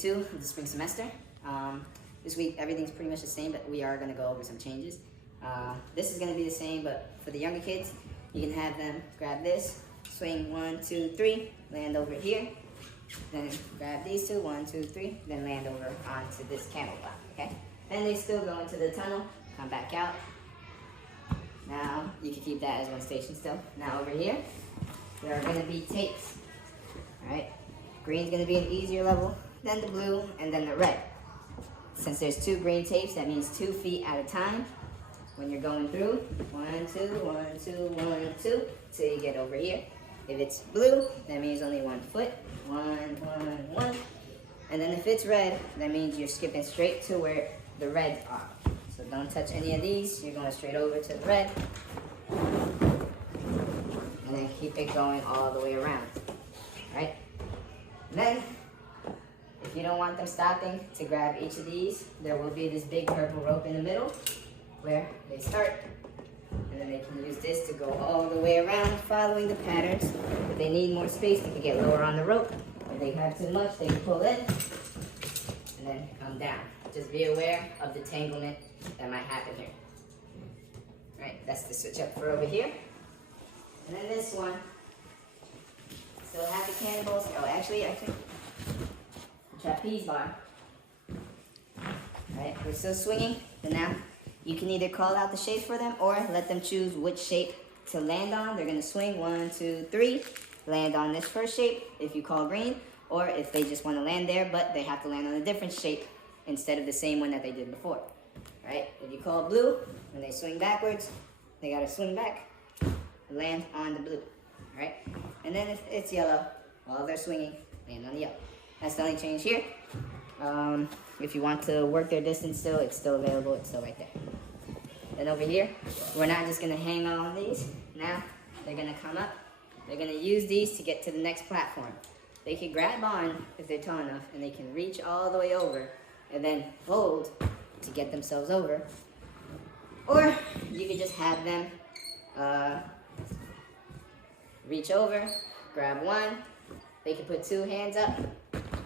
2 of the spring semester. This week everything's pretty much the same, but we are going to go over some changes. This is going to be the same, but for the younger kids, you can have them grab this, swing 1, 2, 3, land over here, then grab these two, 1, 2, 3, then land over onto this camel block, okay? Then they still go into the tunnel, come back out. Now, you can keep that as one station still. Now over here, there are going to be tapes, alright? Green's going to be an easier level, then the blue, and then the red. Since there's 2 green tapes, that means 2 feet at a time. When you're going through, 1, 2, 1, 2, 1, 2, till you get over here. If it's blue, that means only 1 foot, 1, 1, 1. And then if it's red, that means you're skipping straight to where the reds are. So don't touch any of these, you're going straight over to the red. And then keep it going all the way around, right? Then, if you don't want them stopping to grab each of these, there will be this big purple rope in the middle where they start. And then they can use this to go all the way around following the patterns. If they need more space, they can get lower on the rope. If they have too much, they can pull in and then come down. Just be aware of the tanglement that might happen here. Right, that's the switch up for over here. And then this one, still have the cannonballs. Oh, actually, trapeze bar. Right, we're still swinging, but now you can either call out the shape for them or let them choose which shape to land on. They're gonna swing 1, 2, 3, land on this first shape if you call green, or if they just wanna land there, but they have to land on a different shape instead of the same one that they did before. Right, if you call blue, when they swing backwards, they gotta swing back, land on the blue. Right, and then if it's yellow, while they're swinging, land on the yellow. That's the only change here. If you want to work their distance still, it's still available, it's still right there. Then over here, we're not just gonna hang on these. Now, they're gonna come up. They're gonna use these to get to the next platform. They can grab on if they're tall enough, and they can reach all the way over, and then hold to get themselves over. Or, you could just have them reach over, grab one. They can put 2 hands up,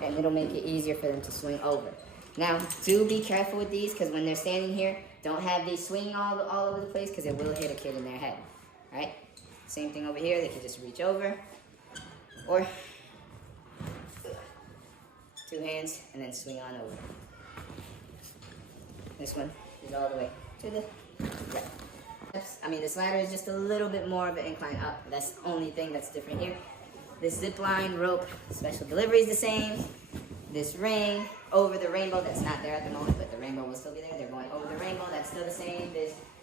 and it'll make it easier for them to swing over. Now, do be careful with these, because when they're standing here, don't have these swinging all over the place, because it will hit a kid in their head. Right? Same thing over here. They can just reach over, or 2 hands, and then swing on over. This one is all the way to the right. I mean, this ladder is just a little bit more of an incline up. That's the only thing that's different here. This zip line rope special delivery is the same. This ring over the rainbow, that's not there at the moment, but the rainbow will still be there. They're going over the rainbow, that's still the same.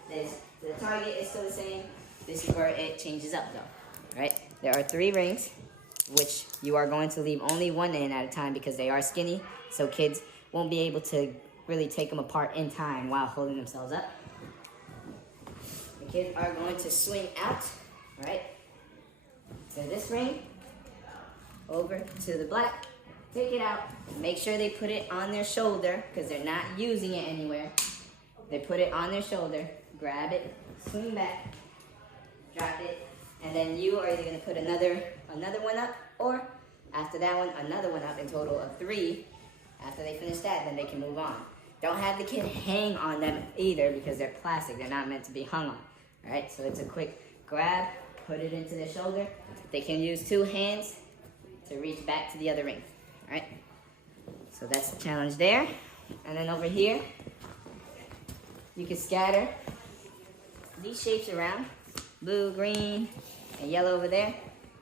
The target is still the same. This is where it changes up though, right? There are 3 rings, which you are going to leave only one in at a time because they are skinny, so kids won't be able to really take them apart in time while holding themselves up. The kids are going to swing out, right? So this ring, over to the black, take it out, make sure they put it on their shoulder because they're not using it anywhere. They put it on their shoulder, grab it, swing back, drop it, and then you are either going to put another one up, or after that one, another one up, in total of 3. After they finish that, then they can move on. Don't have the kid hang on them either because they're plastic. They're not meant to be hung on. All right, so it's a quick grab, put it into their shoulder. They can use 2 hands to reach back to the other ring. All right, so that's the challenge there. And then over here, you can scatter these shapes around, blue, green, and yellow over there.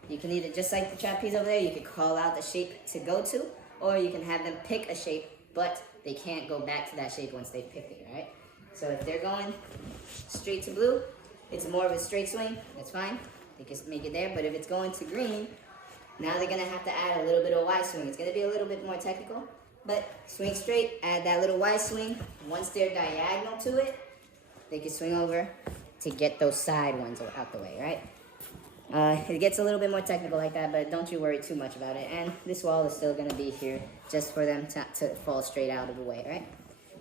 You can either, just like the trapeze over there, you can call out the shape to go to, or you can have them pick a shape, but they can't go back to that shape once they've picked it, right? So if they're going straight to blue, it's more of a straight swing, that's fine. They can make it there, but if it's going to green, now they're gonna have to add a little bit of Y swing. It's gonna be a little bit more technical, but swing straight, add that little Y swing. Once they're diagonal to it, they can swing over to get those side ones out the way, right? It gets a little bit more technical like that, but don't you worry too much about it. And this wall is still gonna be here just for them to fall straight out of the way, right?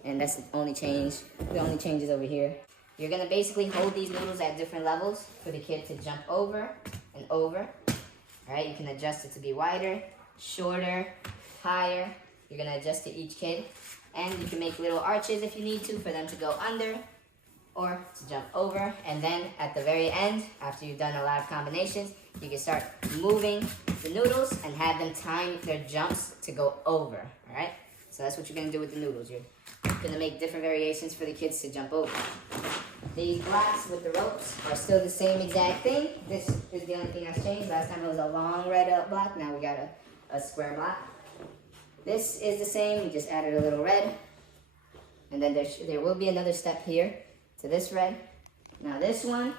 And that's the only change. The only change is over here. You're gonna basically hold these noodles at different levels for the kid to jump over and over. All right, you can adjust it to be wider, shorter, higher, you're gonna adjust to each kid. And you can make little arches if you need to for them to go under or to jump over. And then at the very end, after you've done a lot of combinations, you can start moving the noodles and have them time their jumps to go over, all right? So that's what you're gonna do with the noodles. You're gonna make different variations for the kids to jump over. These blocks with the ropes are still the same exact thing. This is the only thing that's changed. Last time it was a long red block, now we got a square block. This is the same, we just added a little red. And then there will be another step here to this red. Now this one,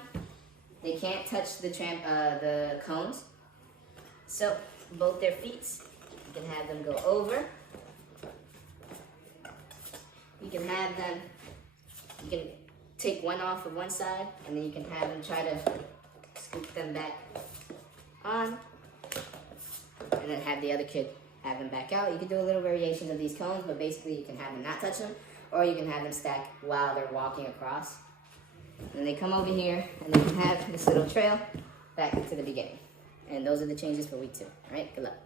they can't touch the cones. So both their feet, you can have them go over. You can take one off of one side, and then you can have them try to scoop them back on, and then have the other kid have them back out. You can do a little variation of these cones, but basically you can have them not touch them, or you can have them stack while they're walking across. And they come over here, and then you have this little trail back to the beginning. And those are the changes for week 2. All right, good luck.